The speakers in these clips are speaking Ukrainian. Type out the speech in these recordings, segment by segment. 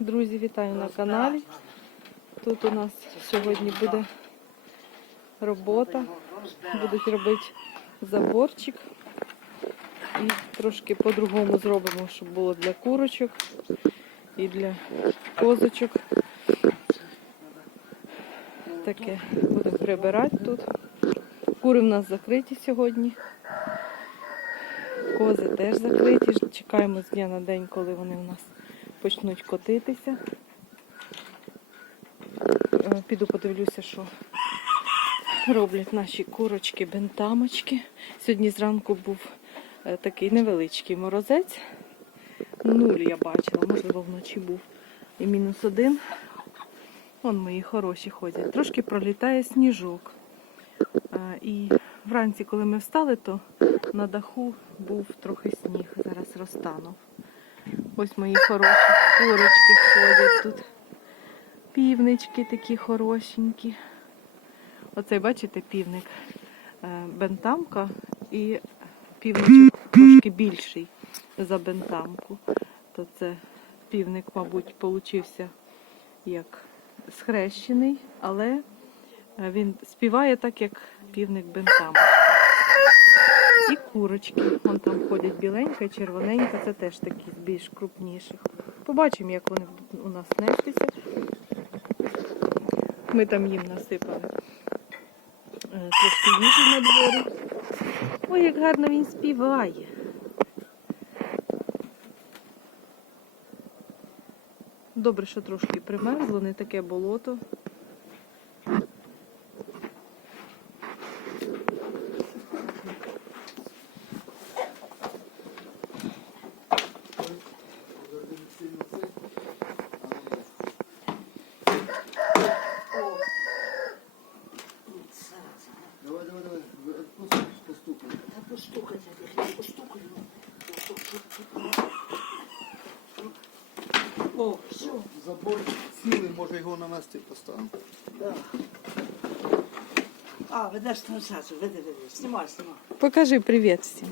Друзі, вітаю на каналі. Тут у нас сьогодні буде робота. Будуть робити заборчик. І трошки по-другому зробимо, щоб було для курочок і для козочок. Таке будемо прибирати тут. Кури в нас закриті сьогодні. Кози теж закриті. Чекаємо з дня на день, коли вони в нас почнуть котитися. Е, Піду подивлюся, що роблять наші курочки, бентамочки. Сьогодні зранку був е, такий невеличкий морозець. Нуль я бачила, можливо, вночі був і мінус один. Вон мої хороші ходять. Трошки пролітає сніжок. Е, І вранці, коли ми встали, то на даху був трохи сніг. Зараз розтанув. Ось мої хороші курочки ходять тут. Півнички такі хорошенькі. Оцей, бачите, півник е, бентамка і півничок трошки більший за бентамку. То це півник, мабуть, получився як схрещений, але е, він співає так, як півник бентамка. І курочки. Вон там ходять біленька і червоненька, це теж такі більш крупніших. Побачимо, як вони будуть у нас нестися. Ми там їм насипали е, трошки їжі на дворі. Ой, як гарно він співає. Добре, що трошки примерзло, не таке болото. Давай, давай, давай. Постукай, постукай. Та постукайте, я постукаю. О, все, Забор цілий, може його на місці поставимо. да. А, ведеш трансляцію, веди, веди. Знімай, знімай. Покажи привіт всім.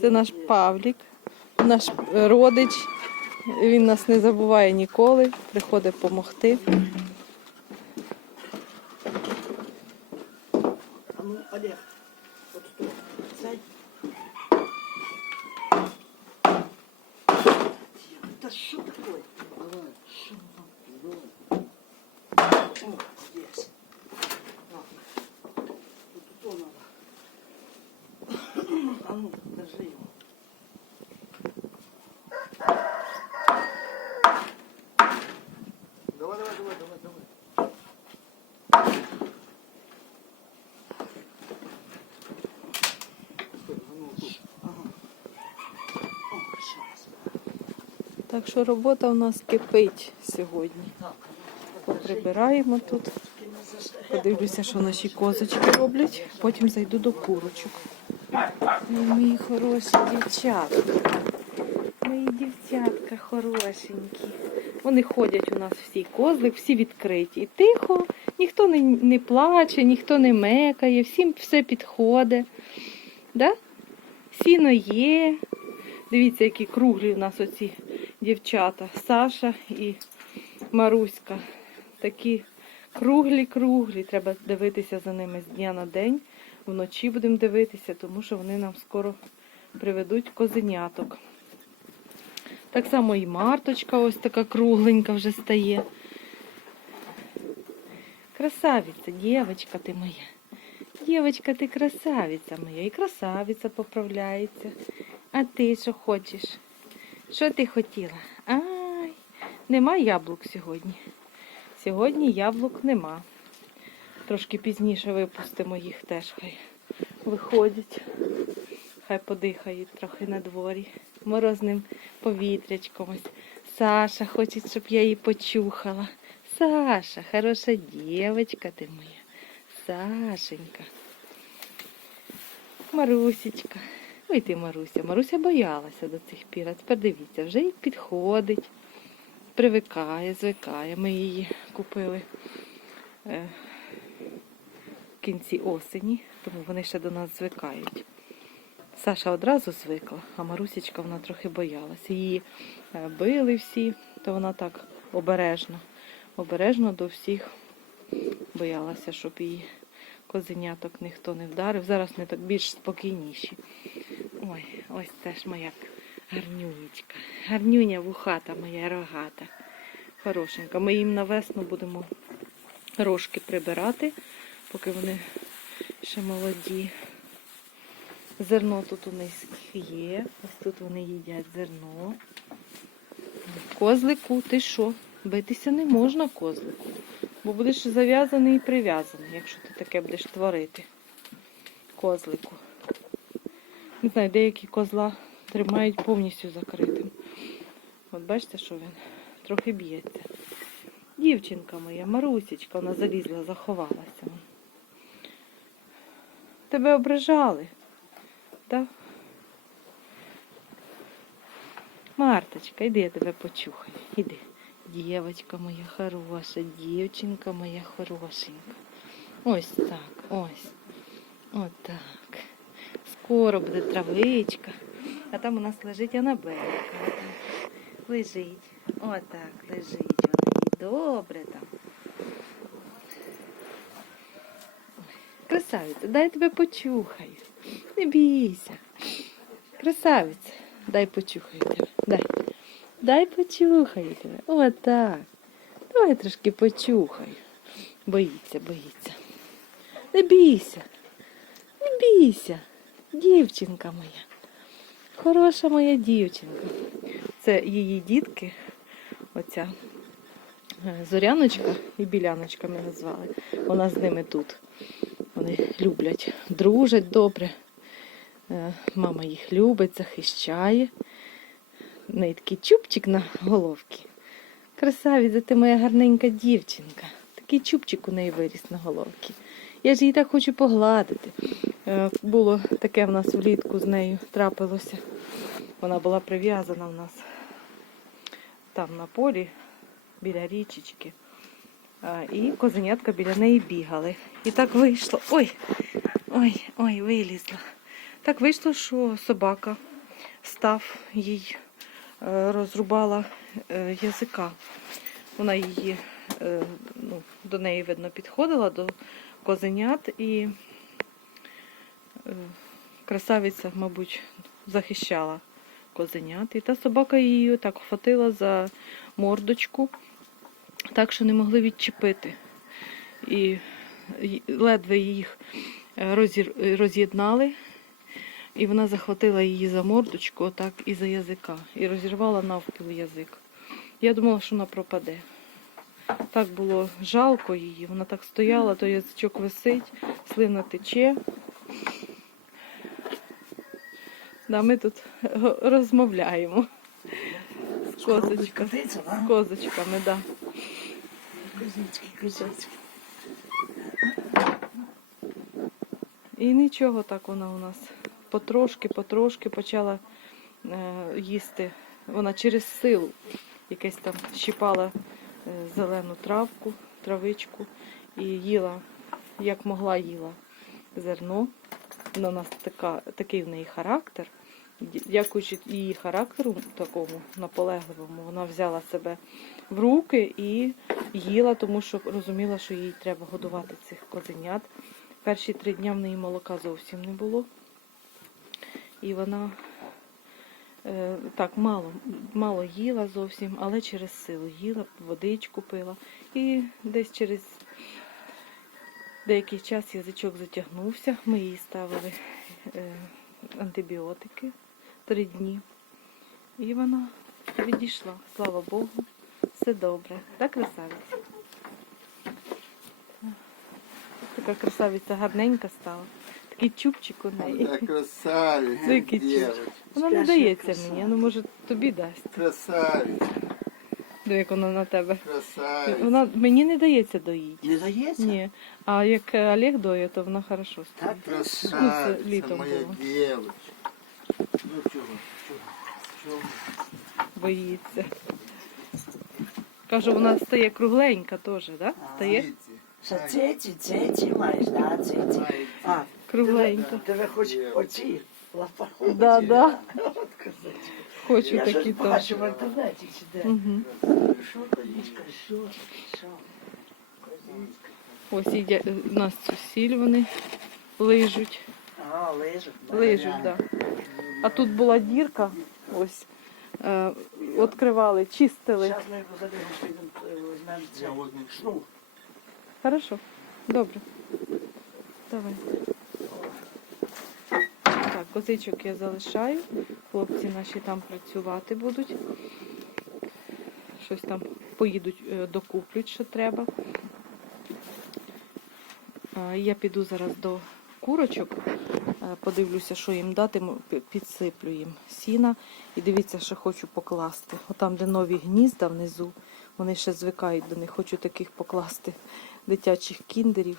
Це наш Павлік, наш родич. Він нас не забуває ніколи, приходить допомогти. А ну, Олег, от тут. Сядь. Та що таке? Давай, Що там? давай. О, есть. Ладно. Вот тут надо. А ну, держи его. Давай, давай, давай, давай, давай. Стой, а ну, тут. Ага. О, сейчас. Так що робота у нас кипить сьогодні. Поприбираємо тут. Подивлюся, що наші козочки роблять. Потім зайду до курочок. Ой, Мої хороші дівчатка. Мої дівчатка хорошенькі. Вони ходять у нас всі козлик, всі відкриті. І тихо, ніхто не, не плаче, ніхто не мекає, всім все підходить. Да? Сіно є. Дивіться, які круглі у нас оці дівчата. Саша і Маруська. Такі круглі-круглі. Треба дивитися за ними з дня на день. Вночі будемо дивитися, тому що вони нам скоро приведуть козеняток. Так само і Марточка ось така кругленька вже стає. Красавиця, дівчинка ти моя. Дівчинка, ти красавиця моя. І красавиця поправляється. А ти що хочеш? Що ти хотіла? Ай, нема яблук сьогодні. Сьогодні яблук нема. Трошки пізніше випустимо їх теж, хай виходять. Хай подихають трохи на дворі. Морозним повітрячком. Саша хоче, щоб я її почухала. Саша, хороша дівчинка ти моя. Сашенька. Марусечка. Ой ти, Маруся. Маруся боялася до цих пір. А тепер дивіться, вже й підходить, привикає, звикає. Ми її купили е, в кінці осені, тому вони ще до нас звикають. Саша одразу звикла, а Марусечка вона трохи боялася. Її е, били всі, то вона так обережно. Обережно до всіх. Боялася, щоб її козеняток ніхто не вдарив. Зараз вони так більш спокійніші. Ой, ось це ж моя гарнюнечка. Гарнюня вухата моя рогата. Хорошенька. Ми їм на весну будемо рожки прибирати, поки вони ще молоді. Зерно тут у них є. Ось тут вони їдять зерно. Козлику, ти що? Битися не можна козлику. Бо будеш зав'язаний і прив'язаний, якщо ти таке будеш творити. Козлику. Не знаю, деякі козла тримають повністю закритим. От бачите, що він трохи б'ється. Дівчинка моя, Марусечка, вона залізла, заховалася. Тебе ображали. Так? Марточка, іди я тебе почухаю. Іди. Дівочка моя хороша, дівчинка моя хорошенька. Ось так, ось. Отак. Скоро буде травичка. А там у нас лежить Анабелька. Лежить. Отак лежить. Вона добре там. Красавиця, дай тебе почухаю. Не бійся. Красавиця, дай почухаю тебе. Дай. Дай почухаю тебе. Отак. Давай трошки почухаю. Боїться, боїться. Не бійся. Не бійся. Дівчинка моя. Хороша моя дівчинка. Це її дітки. Оця е, Зоряночка і Біляночка ми назвали. Вона з ними тут. Вони люблять, дружать добре. Е, Мама їх любить, захищає. В неї такий чубчик на головці. Красавиця, ти моя гарненька дівчинка. Такий чубчик у неї виріс на головці. Я ж її так хочу погладити. Е, Було таке в нас влітку з нею трапилося. Вона була прив'язана в нас там на полі біля річечки. І козенятка біля неї бігали. І так вийшло. Ой, ой, ой, вилізла. Так вийшло, що собака став їй е, розрубала е, язика. Вона її е, ну, до неї видно підходила до козенят і е, красавиця, мабуть, захищала козенят. І та собака її так вхватила за мордочку, так що не могли відчепити. І ледве їх е, роз'єднали, і вона захватила її за мордочку, отак і за язика, і розірвала навпіл язик. Я думала, що вона пропаде. Так було жалко її. Вона так стояла, то язичок висить, слина тече. Да, ми тут розмовляємо з козочками. З козочками, да. Козички, козички. І нічого так вона у нас потрошки, потрошки почала е, їсти. Вона через силу якесь там щипала зелену травку, травичку і їла, як могла їла зерно. Вона у нас така, такий в неї характер. Дякуючи її характеру такому наполегливому, вона взяла себе в руки і їла, тому що розуміла, що їй треба годувати цих козенят. Перші три дні в неї молока зовсім не було. І вона е, так мало, мало їла зовсім, але через силу їла, водичку пила. І десь через деякий час язичок затягнувся. Ми їй ставили е, антибіотики три дні. І вона відійшла. Слава Богу, все добре. Так, красавиця? Така красавиця гарненька стала. Такий чубчик у неї. Да, красавица, Це який. Вона не дається мені, ну може тобі дасть. Красавица, Диви, як вона на тебе. красавица. Вона мені не дається доїти. Не дається? Ні. А як Олег доє, то вона хорошо Так, стоїть. Красавица, літом моя було. девочка. Ну чого, чого, чого? Боїться. Кажу, вона стає кругленька теж, так? Да? Стає Дивіться, Це цеці, цеці маєш, да, цеці. Ай, А, кругленька. тебе хоч оці лапа. Да, да. От козачка. хочу Я такі щось теж. бачу в інтернеті чи де. Угу. Що козічка, що? Що? Козічка. Ось їдя... у нас цусіль вони лижуть. А, лежить. Лижуть, так. Да. А тут була дірка, ось. Е, відкривали, чистили. Зараз ми позадимо, візьмемо це. Шнур. Хорошо, добре. Давай. Козичок я залишаю. Хлопці наші там працювати будуть. Щось там поїдуть, е, докуплють, що треба. Я піду зараз до курочок, е, подивлюся, що їм дати, підсиплю їм сіна. І дивіться, що хочу покласти. Отам, де нові гнізда внизу, вони ще звикають до них. Хочу таких покласти дитячих кіндерів.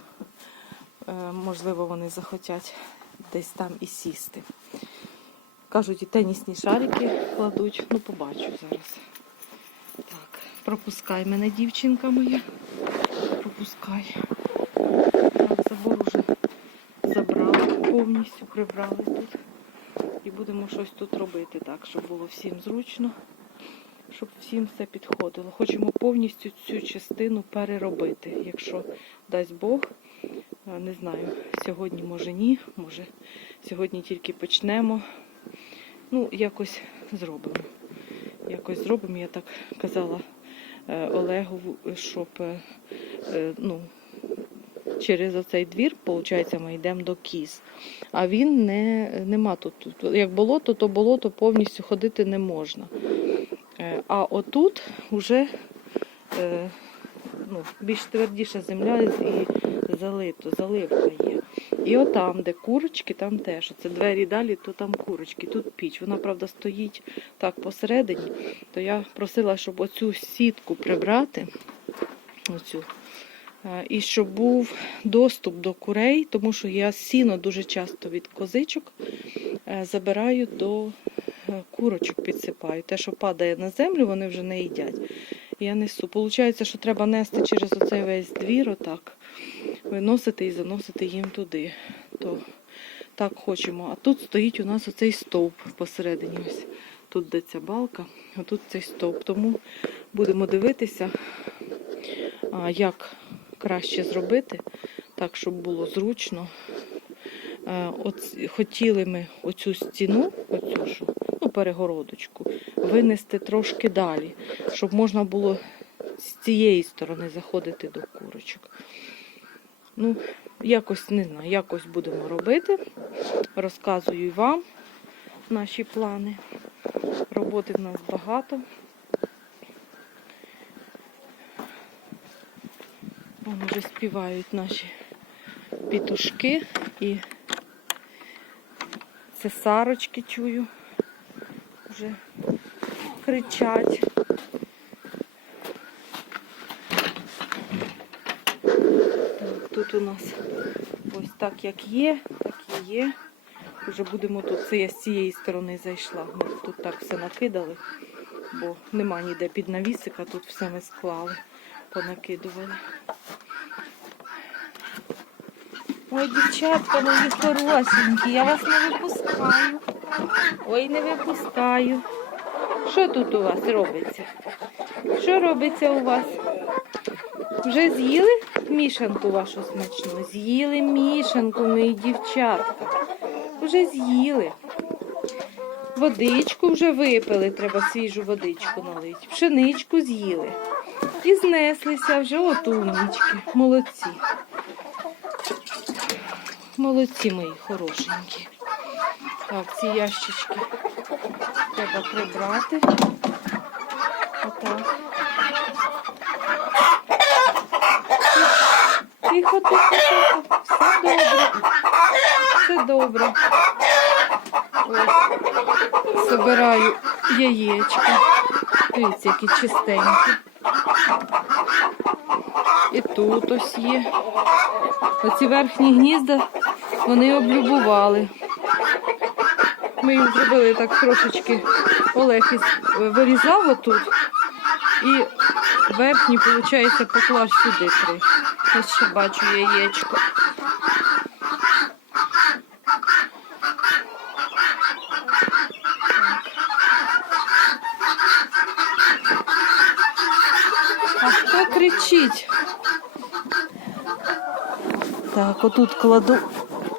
Е, Можливо, вони захотять десь там і сісти. Кажуть, і тенісні шарики кладуть. Ну, побачу зараз. Так, пропускай мене, дівчинка моя. Пропускай. Так, забор уже забрали, повністю прибрали тут. І будемо щось тут робити так, щоб було всім зручно, щоб всім все підходило. Хочемо повністю цю частину переробити, якщо дасть Бог. Не знаю, сьогодні може ні, може сьогодні тільки почнемо. Ну, якось зробимо. Якось зробимо, я так казала е, Олегу, щоб е, е, ну, через оцей двір, виходить, ми йдемо до кіз. А він не, нема тут. Як болото, то болото повністю ходити не можна. А отут вже ну, більш твердіша земля і залито, заливка є. І отам, де курочки, там теж. Це двері далі, то там курочки, тут піч. Вона, правда, стоїть так посередині. То я просила, щоб оцю сітку прибрати. Оцю. Е, І щоб був доступ до курей, тому що я сіно дуже часто від козичок е, забираю до е, курочок, підсипаю. Те, що падає на землю, вони вже не їдять. Я несу. Получається, що треба нести через оцей весь двір, отак, виносити і заносити їм туди. То так хочемо. А тут стоїть у нас оцей стовп посередині. Ось тут де ця балка, а тут цей стовп. Тому будемо дивитися, як краще зробити, так, щоб було зручно. От, хотіли ми оцю стіну, оцю ж, ну, перегородочку, винести трошки далі, щоб можна було з цієї сторони заходити до курочок. Ну, якось не знаю, якось будемо робити. Розказую вам наші плани. Роботи в нас багато. Вон вже співають наші пітушки і цесарочки чую. Вже кричать. Так, у нас ось так як є, так і є. Вже будемо тут. Це я з цієї сторони зайшла. Ми тут так все накидали, бо нема ніде під навісика, тут все ми склали, понакидували. Ой, дівчатка, мої хорошенькі, я вас не випускаю. Ой, не випускаю. Що тут у вас робиться? Що робиться у вас? Вже з'їли мішанку вашу смачну? З'їли мішанку, мої дівчатка. Вже з'їли. Водичку вже випили, треба свіжу водичку налити. Пшеничку з'їли. І знеслися вже от умнічки. Молодці. Молодці мої хорошенькі. Так, ці ящички треба прибрати. Отак. Тихо, тихо, тихо. Все добре. Все добре. Ось. Собираю яєчка. Дивіться, які чистенькі. І тут ось є. Оці верхні гнізда вони облюбували. Ми їх зробили так трошечки. Олег із- вирізав отут. І верхні, виходить, поклав сюди три. Тут ще бачу яєчко. А хто кричить? Так, отут кладу,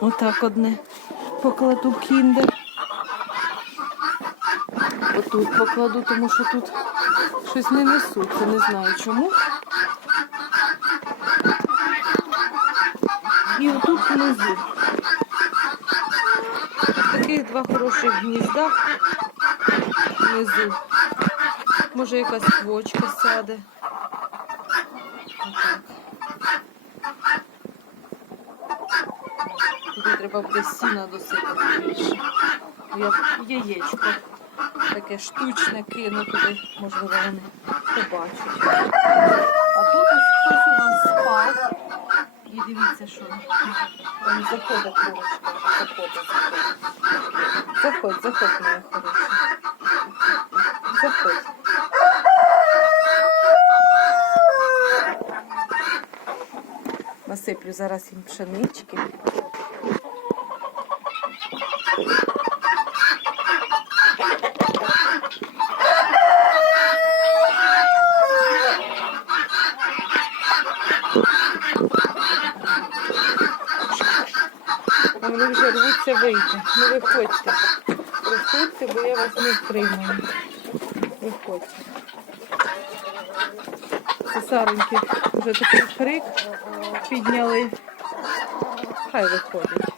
отак одне покладу кіндер. Отут покладу, тому що тут щось не несуться, не знаю чому. Внизу. Таких два хороших гнізда внизу. Може якась квочка сяде. Туди треба буде сіна досипати більше. Я яєчко таке штучне кину туди, можливо, вони побачать. А тут ось хтось у нас спав. І дивіться, що там заходить курочка. Заходить. Заходь, заходь, моя хороша. Заходь. Насиплю зараз їм пшенички. А Вони вже рвуться вийти. Ну виходьте. Виходьте, бо я вас не втримаю. Виходьте. Цесареньки вже такий крик підняли. Хай виходять.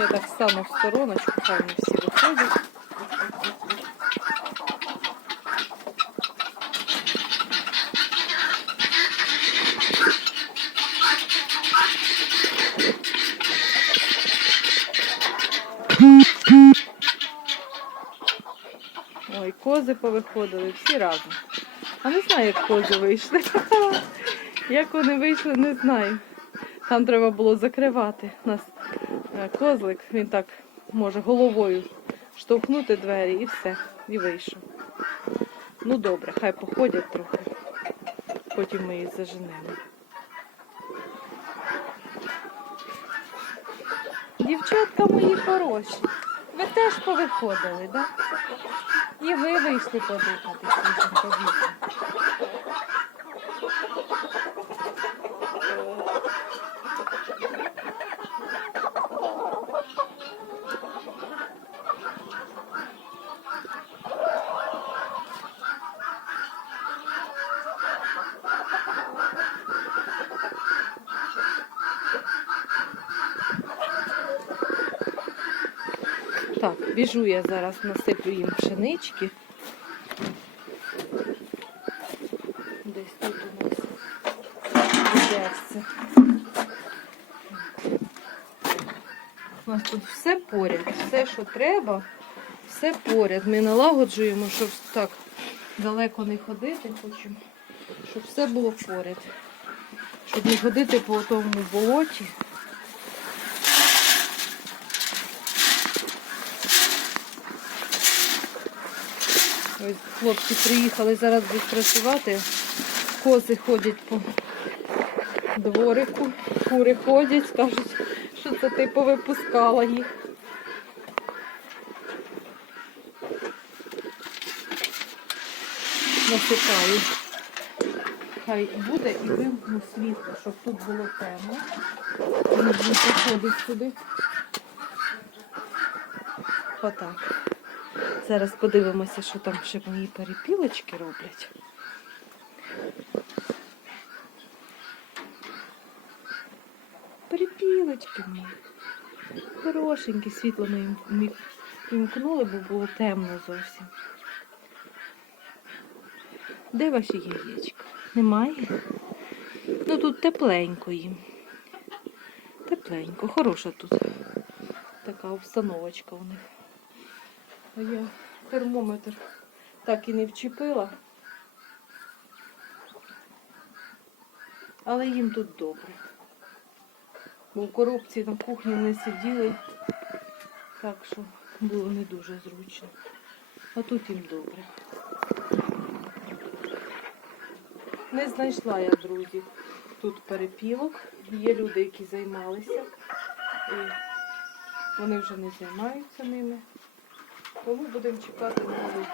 Я так стану в стороночку, хай вони всі виходять. Кози повиходили, всі разом. А не знаю, як кози вийшли. Як вони вийшли, не знаю. Там треба було закривати. У нас е, козлик, він так може головою штовхнути двері і все, і вийшов. Ну добре, хай походять трохи. Потім ми їх заженемо. Дівчатка мої хороші. Ви теж повиходили, так? Да? І ви вийшли подихати свіжим. Так, біжу я зараз насиплю їм пшенички. Десь тут у нас відерце. У нас тут все поряд, все, що треба, все поряд. Ми налагоджуємо, щоб так далеко не ходити хочемо, щоб все було поряд. Щоб не ходити по тому болоті. Ось хлопці приїхали зараз будуть працювати. Кози ходять по дворику, кури ходять, скажуть, що це ти повипускала їх. Насипаю. Хай буде і вимкну світло, щоб тут було темно. Він приходить сюди. Отак. Зараз подивимося, що там ще мої перепілочки роблять. Перепілочки мої. Хорошенькі, світло ми їм вімкнули, бо було темно зовсім. Де ваші яєчка? Немає? Ну тут тепленько їм. Тепленько, хороша тут. Така обстановочка у них. А я термометр так і не вчепила. Але їм тут добре. Бо в коробці на кухні вони сиділи, так що було не дуже зручно. А тут їм добре. Не знайшла я, друзі, тут перепілок. Є люди, які займалися. І вони вже не займаються ними. Тому будемо чекати новий